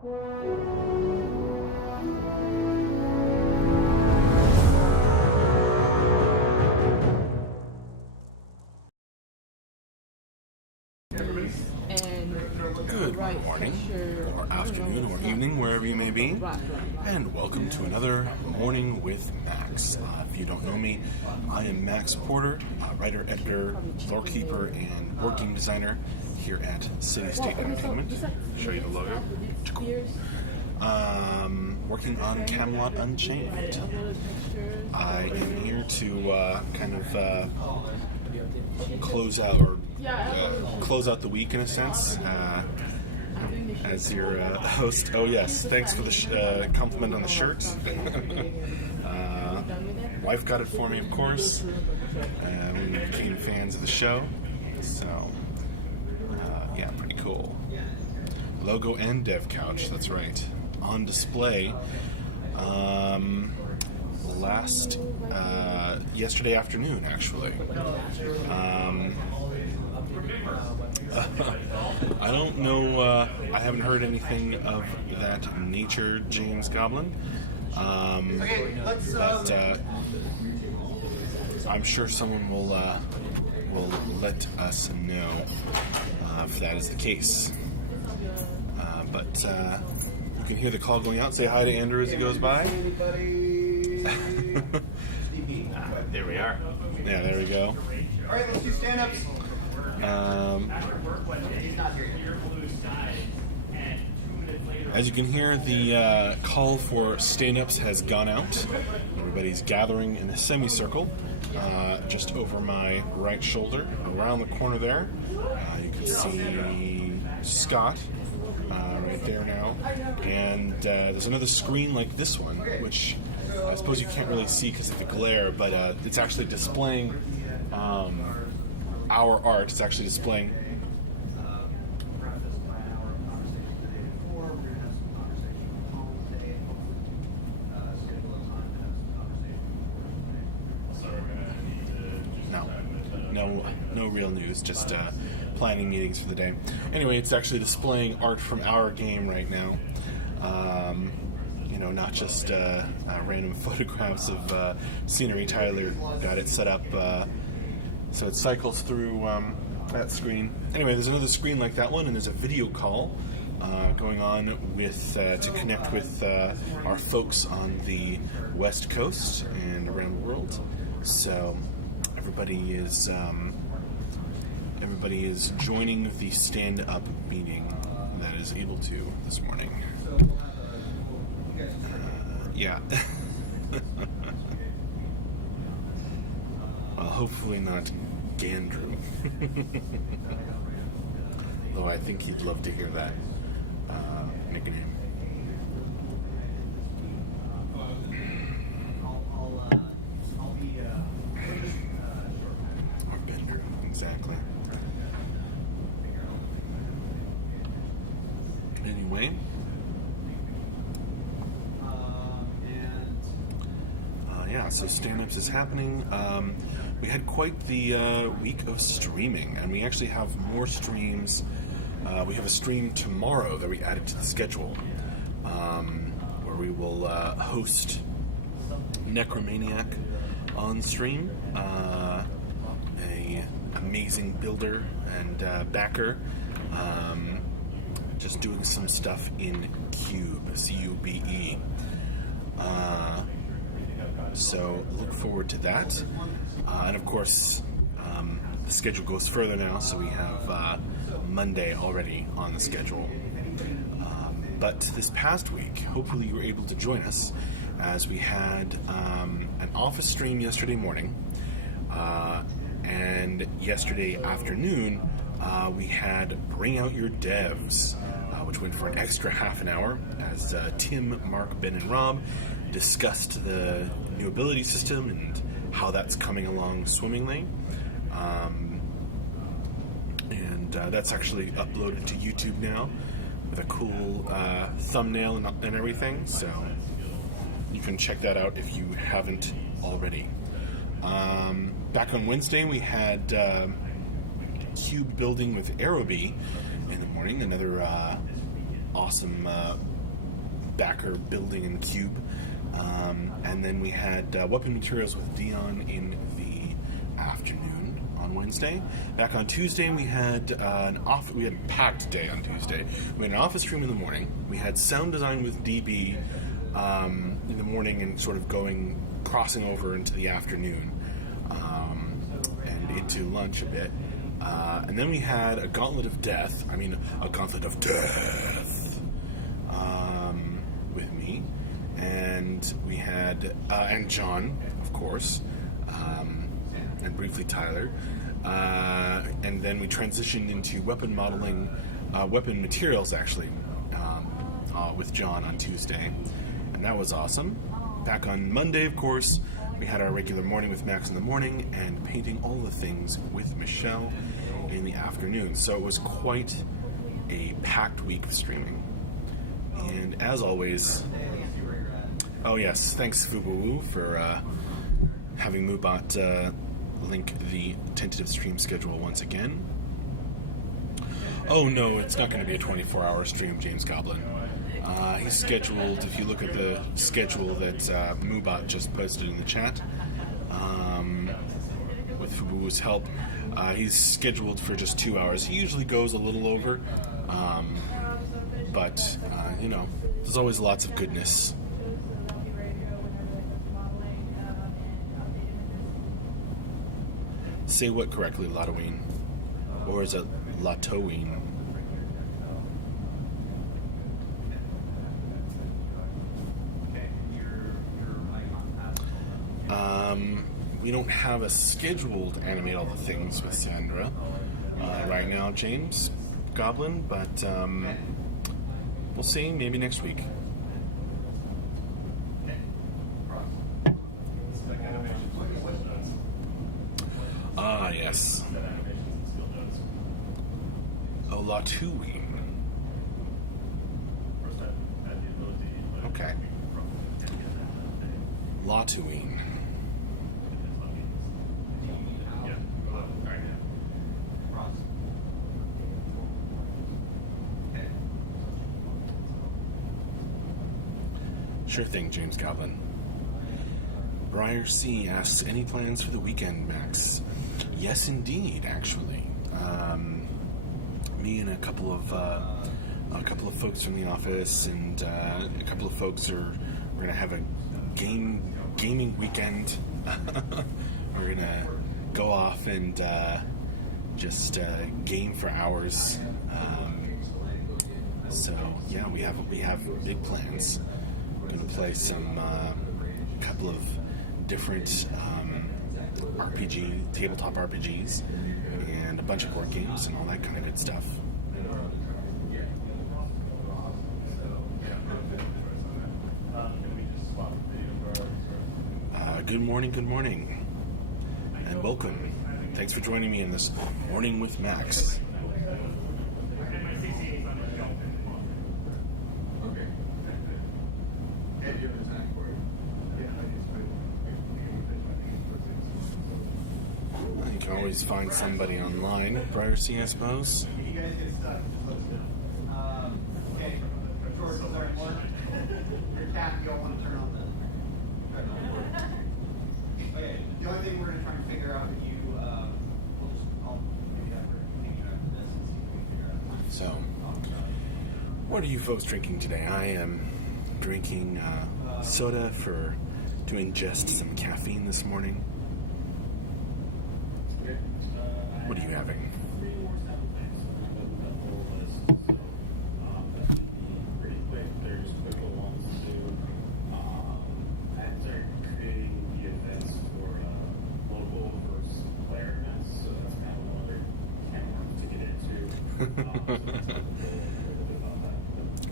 Good morning, or afternoon, or evening, wherever you may be, and welcome to another Morning with Max. If you don't know me, I am Max Porter, writer, editor, floorkeeper, and board game designer here at City State Entertainment. Show you the logo. Working on Camelot Unchained. I am here to close out the week in a sense. As your host. Oh yes, thanks for the compliment on the shirt. Wife got it for me, of course. We became fans of the show, so yeah, pretty cool. Logo and dev couch, that's right, on display. Yesterday afternoon, actually. I don't know, I haven't heard anything of that nature, James Goblin. But I'm sure someone will let us know if that is the case. But you can hear the call going out. Say hi to Andrew as he goes by. There we are. Yeah, there we go. All right, let's do stand-ups. As you can hear, the call for stand-ups has gone out. Everybody's gathering in a semicircle just over my right shoulder. Around the corner there, you can see Scott right there now. And there's another screen like this one, which I suppose you can't really see because of the glare, but it's actually displaying our art. It's actually displaying no real news, just planning meetings for the day. Anyway, it's actually displaying art from our game right now. Not just random photographs of scenery. Tyler got it set up so it cycles through that screen. Anyway, there's another screen like that one, and there's a video call going on with to connect with our folks on the West Coast and around the world. So everybody is joining the stand-up meeting that is able to this morning. Yeah. Well, hopefully not Gandrew. Though I think he'd love to hear that nickname. Or Bender, exactly. Anyway. So stand-ups is happening. We had quite the week of streaming, and we actually have more streams. We have a stream tomorrow that we added to the schedule, where we will host Necromaniac on stream, a amazing builder and backer, just doing some stuff in Cube, C-U-B-E. So look forward to that. And of course, the schedule goes further now, so we have Monday already on the schedule. But this past week, hopefully you were able to join us as we had an office stream yesterday morning. And yesterday afternoon, we had Bring Out Your Devs, which went for an extra half an hour as Tim, Mark, Ben, and Rob discussed the new ability system and how that's coming along swimmingly. And that's actually uploaded to YouTube now with a cool thumbnail and everything, so you can check that out if you haven't already. Back on Wednesday, we had cube building with Aerobee in the morning, another awesome backer building and cube. And then we had weapon materials with Dion in the afternoon on Wednesday. Back on Tuesday, we had we had a packed day on Tuesday. We had an office stream in the morning. We had sound design with DB in the morning and sort of crossing over into the afternoon and into lunch a bit. And then we had a Gauntlet of Death. A Gauntlet of Death with me. And we had, and John, of course, and briefly Tyler. And then we transitioned into weapon modeling, weapon materials, actually, with John on Tuesday. And that was awesome. Back on Monday, of course, we had our regular morning with Max in the morning and painting all the things with Michelle in the afternoon. So it was quite a packed week of streaming. And as always, oh yes, thanks Fubuwu for having Moobot link the tentative stream schedule once again. Oh no, it's not going to be a 24-hour stream, James Goblin. He's scheduled, if you look at the schedule that Moobot just posted in the chat, with Fubuwu's help, he's scheduled for just 2 hours. He usually goes a little over, but, there's always lots of goodness. Say what correctly, Latoween? Or is it Latoween? We don't have a schedule to animate all the things with Sandra right now, James Goblin, but we'll see, maybe next week. Ah, yes. Oh, Latoween. Okay. Latoween. Sure thing, James Goblin. Briar C asks, any plans for the weekend, Max? Yes, indeed, actually. Me and a couple of folks from the office and a couple of folks we're gonna have a gaming weekend. We're gonna go off and just game for hours. So yeah, we have big plans. We're gonna play some couple of different tabletop RPGs, and a bunch of board games and all that kind of good stuff. Good morning, and welcome. Thanks for joining me in this Morning with Max. You can always find somebody online. Briar C, I suppose. The only thing we're going to try and figure out with you, I'll maybe after this and see if we can figure out. So, what are you folks drinking today? I am drinking soda to ingest some caffeine this morning. What are you having?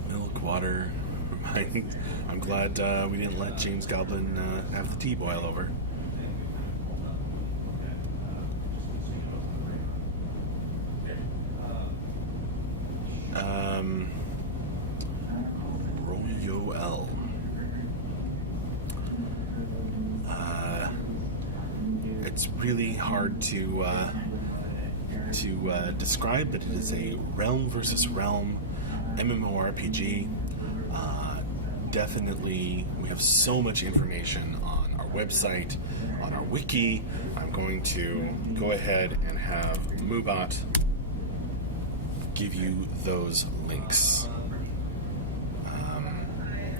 Milk, water. I'm glad we didn't let James Goblin have the tea boil over. Royal. It's really hard to describe, but it is a realm versus realm MMORPG. Definitely, we have so much information on our website, on our wiki. I'm going to go ahead and have Moobot give you those links.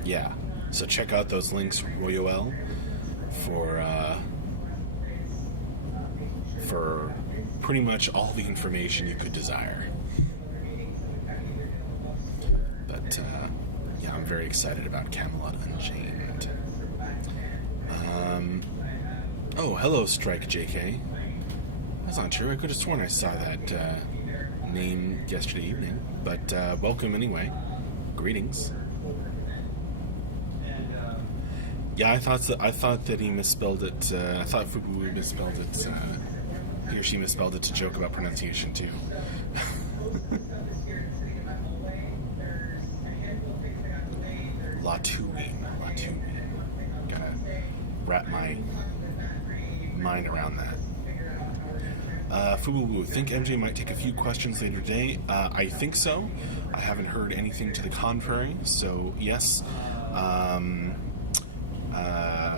Yeah, so check out those links, Royal, for pretty much all the information you could desire. But yeah, I'm very excited about Camelot Unchained. Oh, hello, Strike JK. That's not true. I could have sworn I saw that name yesterday evening. But welcome anyway. Greetings. Yeah, I thought that he misspelled it. I thought Fubu misspelled it. He or she misspelled it to joke about pronunciation too. Latuine. Gotta wrap my mind around that. Fubu, think MJ might take a few questions later today? I think so. I haven't heard anything to the contrary, so yes.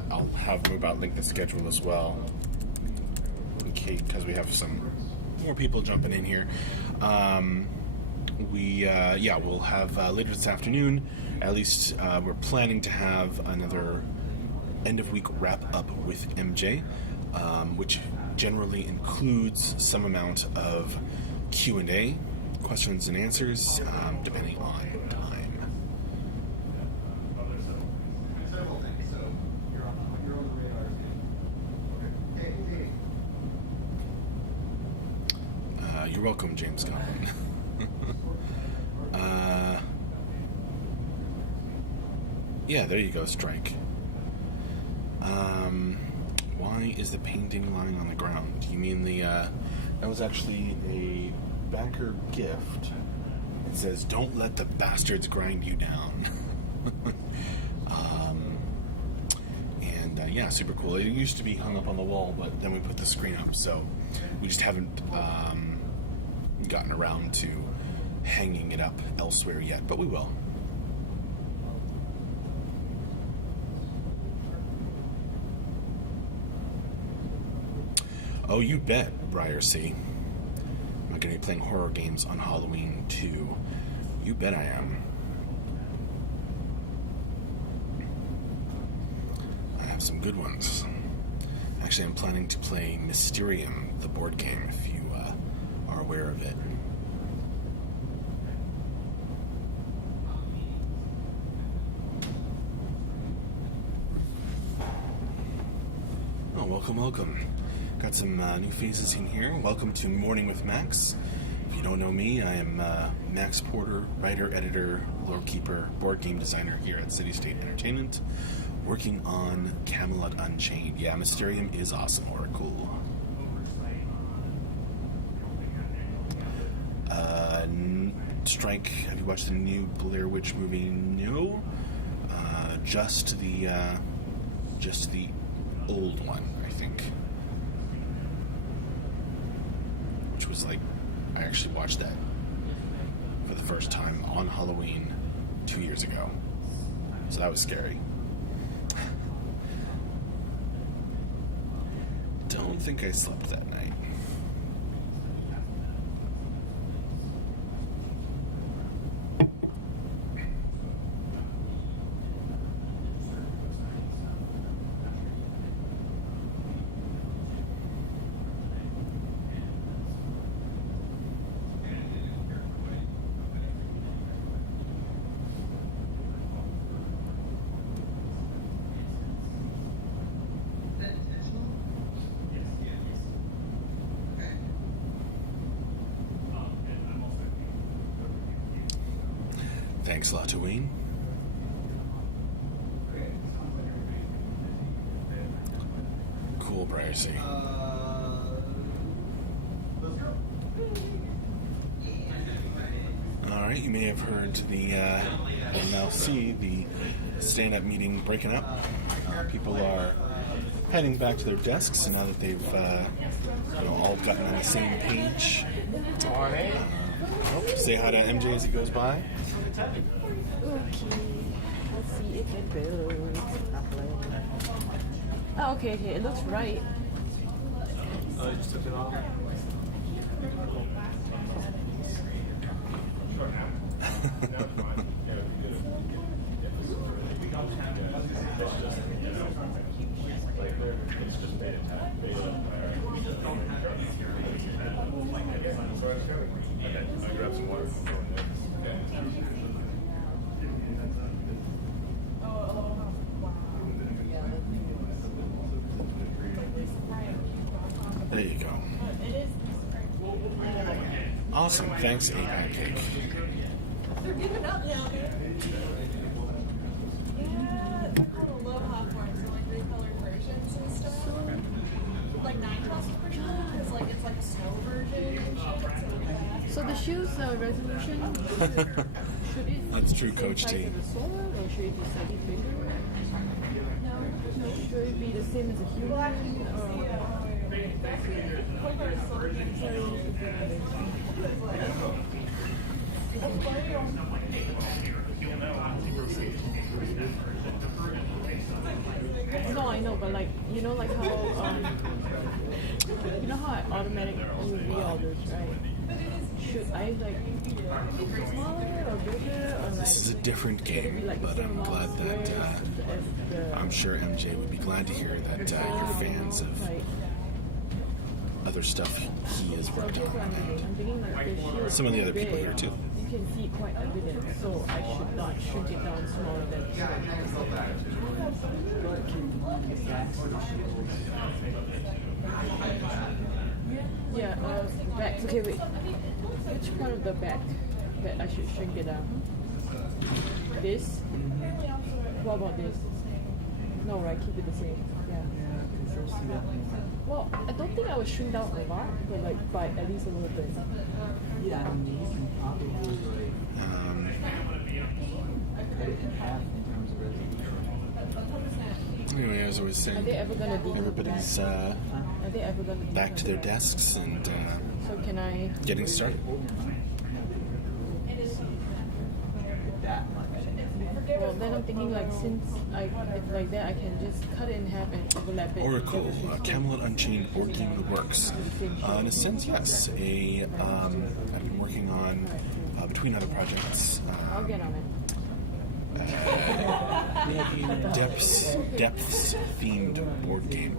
I'll have Moobot link the schedule as well, in case, because we have some more people jumping in here. We'll have later this afternoon. At least we're planning to have another end of week wrap up with MJ, which generally includes some amount of Q&A, questions and answers, depending on time. Several things, so you're on the radar again. You're welcome, James Goblin. Yeah, there you go, Strike. Why is the painting lying on the ground? You mean that was actually a backer gift. It says, "Don't let the bastards grind you down." Yeah, super cool. It used to be hung up on the wall, but then we put the screen up, so we just haven't gotten around to hanging it up elsewhere yet, but we will. Oh, you bet, Briar C. I'm going to be playing horror games on Halloween too. You bet I am. I have some good ones. Actually, I'm planning to play Mysterium, the board game, if you are aware of it. Oh, welcome. Got some new faces in here. Welcome to Morning with Max. If you don't know me, I am Max Porter, writer, editor, lore keeper, board game designer here at City State Entertainment, working on Camelot Unchained. Yeah, Mysterium is awesome or cool. Strike, have you watched the new Blair Witch movie? No. Just the old one, I think. Which was like, I actually watched that for the first time on Halloween 2 years ago. So that was scary. Don't think I slept that night. Thanks, Latuine. Cool, Briar C. Alright, you may have heard the, and now see the stand-up meeting breaking up. People are heading back to their desks now that they've all gotten on the same page. Say hi to MJ as he goes by. Let's see if it builds. Oh, okay, it looks right. Oh, you just took it off? I grab some water. There you go. Awesome. Thanks, 8-Pack Cake. They're giving up now, dude. Yeah, I love Hawthorne, so like recolored versions and stuff. Like 9 classes per time, because like it's like a snow version and shit. So the shoe's resolution, should it That's true, be the Coach same T. size as a sword, or should it be slightly bigger? No. Should it be the same as a human? No, I know, but like, you know, like how, you know how I automatically reorders, right? Should I like smaller or bigger or like? This is a different game, like but I'm glad that I'm sure MJ would be glad to hear that you're fans of like, other stuff he has worked that's what I'm on. thinking. I'm thinking like the shoe is Some of the too other people big. here too. You can see quite evident, so I should not shrink it down smaller than. Yeah, back. Okay, wait. Which part of the back that I should shrink it down? This? What about this? No, right? Keep it the same. Yeah. Well, I don't think I would shrink down a lot, but like by at least a little bit. Yeah, I mean, you can probably cut it in half in terms of resolution. Anyway, as I was Are they saying, ever gonna do the everybody's back? Are they ever gonna do back to the their back? desks and So can I? getting started. That much. Well, then I'm thinking like since if like that, I can just cut it in half and overlap it. Oracle, Camelot Unchained board game that works. In a sense, yes. I've been working on, between other projects, I'll get on it. Depths themed board game.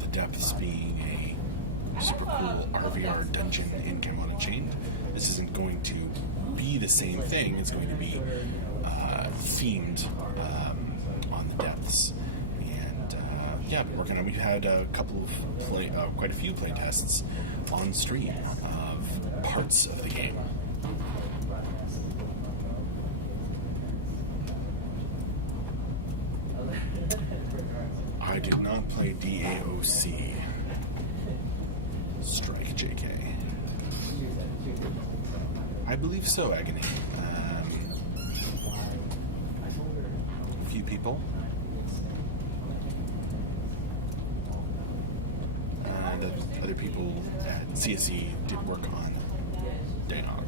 The Depths being a super cool RVR dungeon in Camelot Unchained. This isn't going to be the same thing. It's going to be themed on the Depths. And yeah, I've been working on. We've had a couple of quite a few play tests on stream of parts of the game. I did not play DAOC. Strike JK. I believe so, Agony. A few people. And other people at CSE did work on Danog.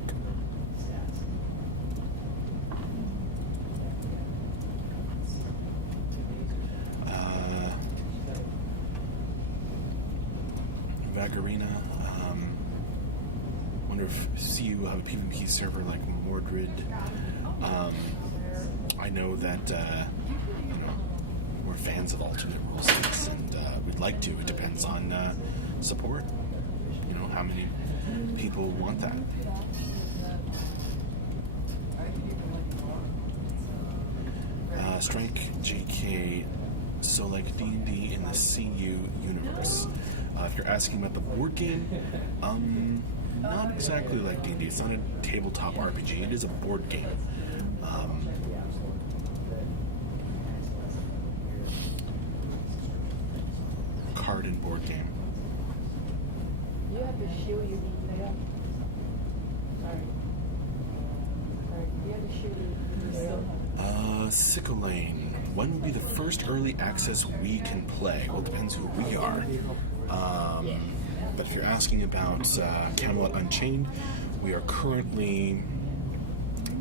Vagarina. Wonder if CU will have a PvP server like Mordred. I know that we're fans of alternate rule sets, and we'd like to. It depends on support. You know how many people want that. Strike JK. So like D&D in the CU universe. If you're asking about the board game, not exactly like D&D. It's not a tabletop RPG. It is a board game. Card and board game. You have the shield you need later. Sorry. You have the shield you need later. Sickle Lane. When will be the first early access we can play? Well, it depends who we are. But if you're asking about Camelot Unchained, we are currently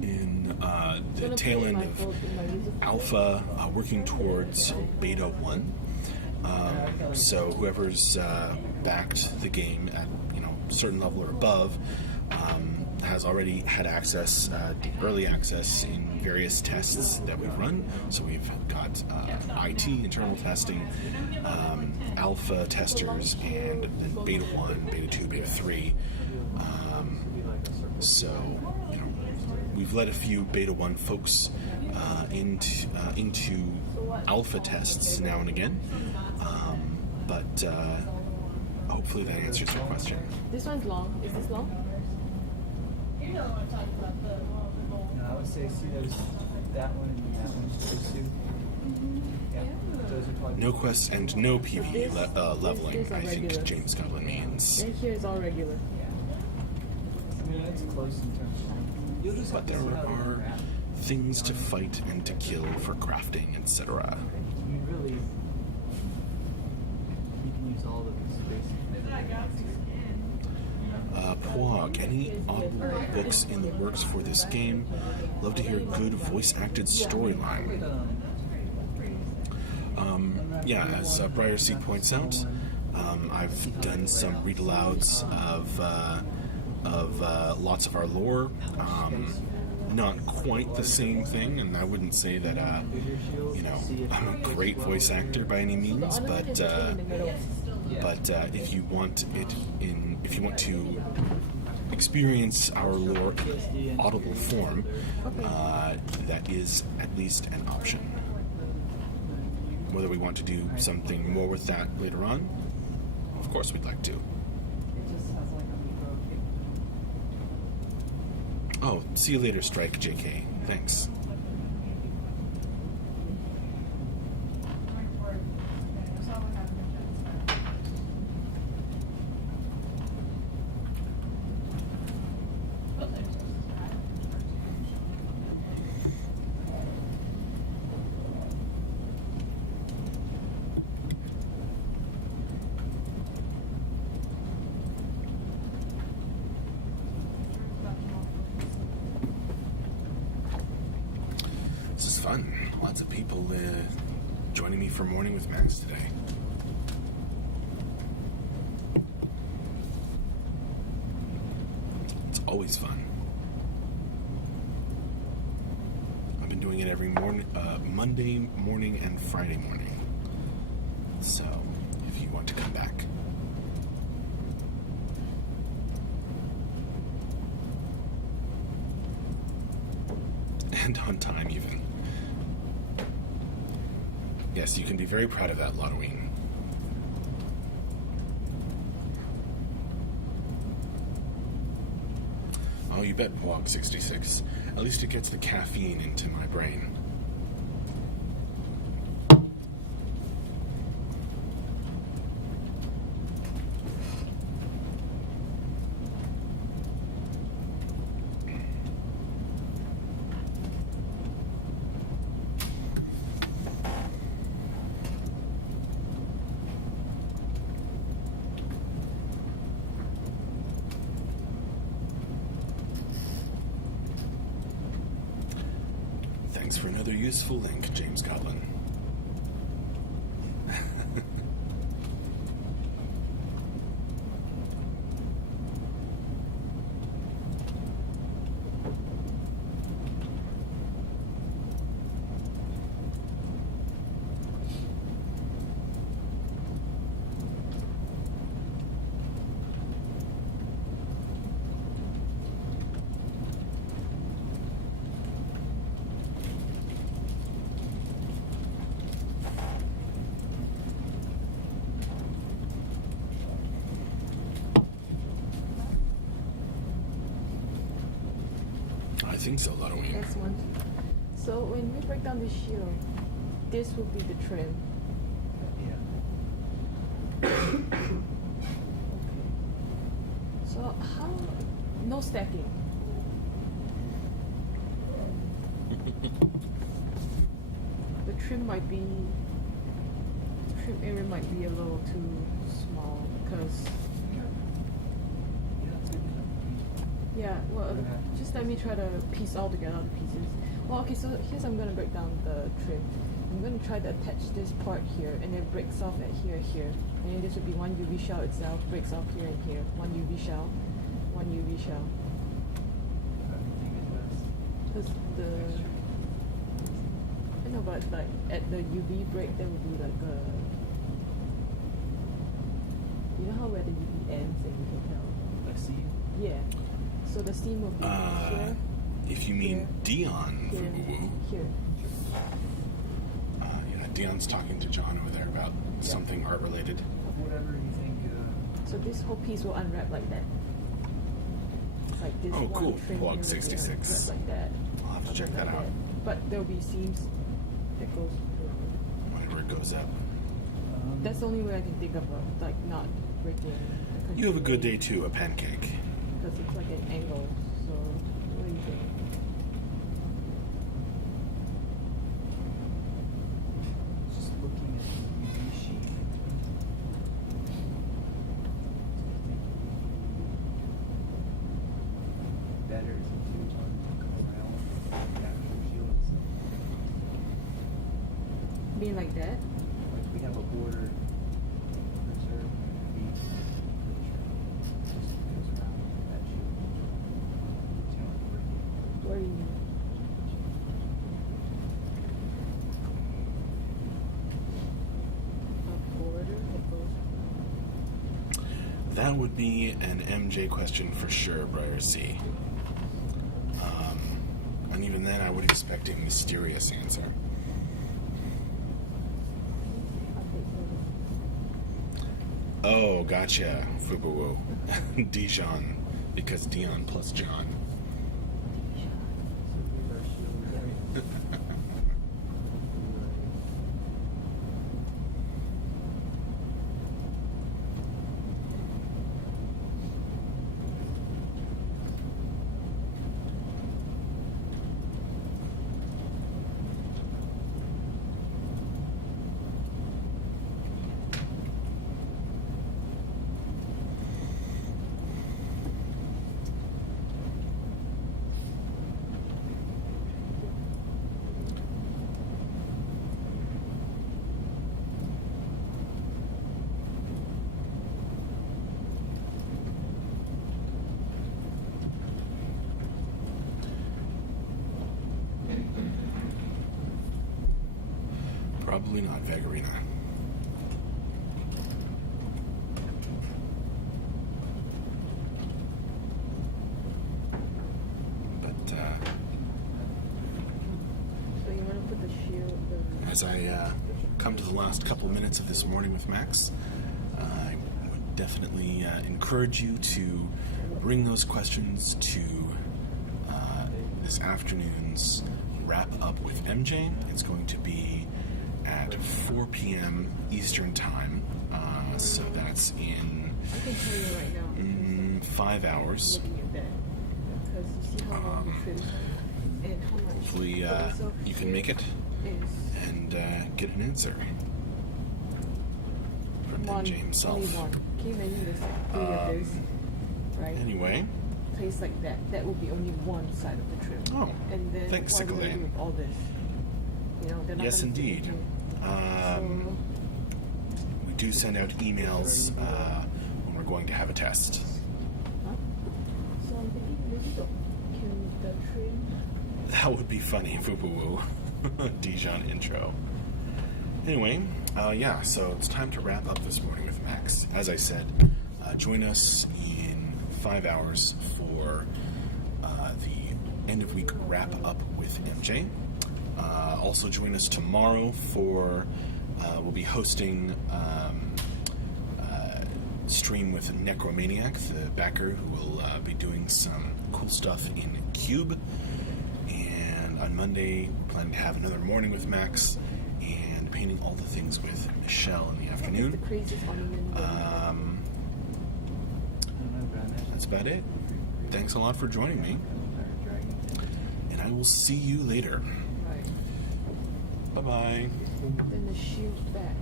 in the Gonna tail put end my of vote in my user alpha, working towards beta 1. So whoever's backed the game at certain level or above has already had access, early access in various tests that we've run. So we've got IT, internal testing, alpha testers, and then beta 1, beta 2, beta 3. So we've let a few beta 1 folks into alpha tests now and again. But hopefully that answers your question. This one's long. Is this long? No, I would say see that one and that one, those two. Yeah, those are probably. No quests and no PvE These leveling, are I think regular. James Goblin means. And here is all regular. I mean, it's close in terms of. You'll just But have to there see how they are interact. things to fight and to kill for crafting, etc. I mean, really, you can use all of this basically. Pwog, any audible books in the works for this game? Love to hear good voice-acted storyline. Yeah, as Briarseed points out, I've done some read-alouds of lots of our lore. Not quite the same thing, and I wouldn't say that I'm a great voice actor by any means, but if you want to experience our lore in audible form, that is at least an option. Whether we want to do something more with that later on, of course we'd like to. It just has like a micro kick. Oh, see you later, Strike JK. Thanks. This is fun. Lots of people joining me for Morning with Max today. It's always fun. I've been doing it every Monday morning and Friday morning. So, if you want to come back. And on time, even. Yes, you can be very proud of that, Lotoween. Oh, you bet, Pwog 66. At least it gets the caffeine into my brain. Thanks for another useful link, James Goblin. I think so, Lotoween. That's one. So when we break down the shield, this will be the trend. Yeah. So how? No stacking. The trim area might be a little too small because Yeah, well, just let me try to piece all together the pieces. Well, okay, so here's I'm going to break down the trim. I'm going to try to attach this part here, and then breaks off at here, here. And then this would be one UV shell itself, breaks off here and here. One UV shell, one UV shell. Because I know, but like at the UV break, there would be like a... You know how where the UV ends and you can tell? Like seam? Yeah. So the seam will be here, If you mean Here. Dion, here, Fubu, here. yeah, Dion's talking to John over there about something art related. Whatever you think. So this whole piece will unwrap like that. Like this Oh, one cool. trim Plug here will be 66. unwrapped like that. I'll have to check Something that like out. But there'll be seams that goes through. Whenever it goes up. That's the only way I can think of, like not breaking. You have a good day too, a pancake. Because it's like an angle. So what do you think? Just looking at the UV sheet. Better to go around the actual shield itself. Being like that? Like we have a border reserve piece. Just goes around that shield. See how it's working? Where do you mean? A border that goes. That would be an MJ question for sure, Briar C. And even then, I would expect a mysterious answer. Oh, gotcha, Fubu. Dijon, because Dion plus John. So here's our shield, right? Probably not Vagarina. But So you want to put the shield. as I come to the last couple minutes of this morning with Max, I would definitely encourage you to bring those questions to this afternoon's wrap up with MJ. It's going to be at 4 p.m. Eastern Time, so that's in I can tell you right now. 5 hours. Looking at that, because you see how long the trim and how much. Hopefully, Okay, so you can here make it is and get an answer from one, MJ only himself. one. Can you imagine there's like 3 of this, right? Anyway, Placed like that. That would be only one side of the trim. Oh, and then thanks, what are we gonna Sigalane. do with all this? You know, they're not yes, gonna fit indeed. in. We do send out emails when we're going to have a test. Huh? So I'm thinking maybe can the trim. That would be funny, Fubu. Dijon intro. Anyway, yeah, so it's time to wrap up this morning with Max. As I said, join us in 5 hours for the end of week wrap up with MJ. Also join us tomorrow for we'll be hosting stream with Necromaniac, the backer, who will be doing some cool stuff in Cube. And on Monday, we're planning to have another morning with Max and painting all the things with Michelle in the The afternoon. craziest ornament. I don't know, but I imagine That's about it. Thanks a lot for joining me, Fire Dragon. and I will see you later. Right. Bye bye. Then the shield back.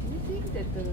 Do you think that the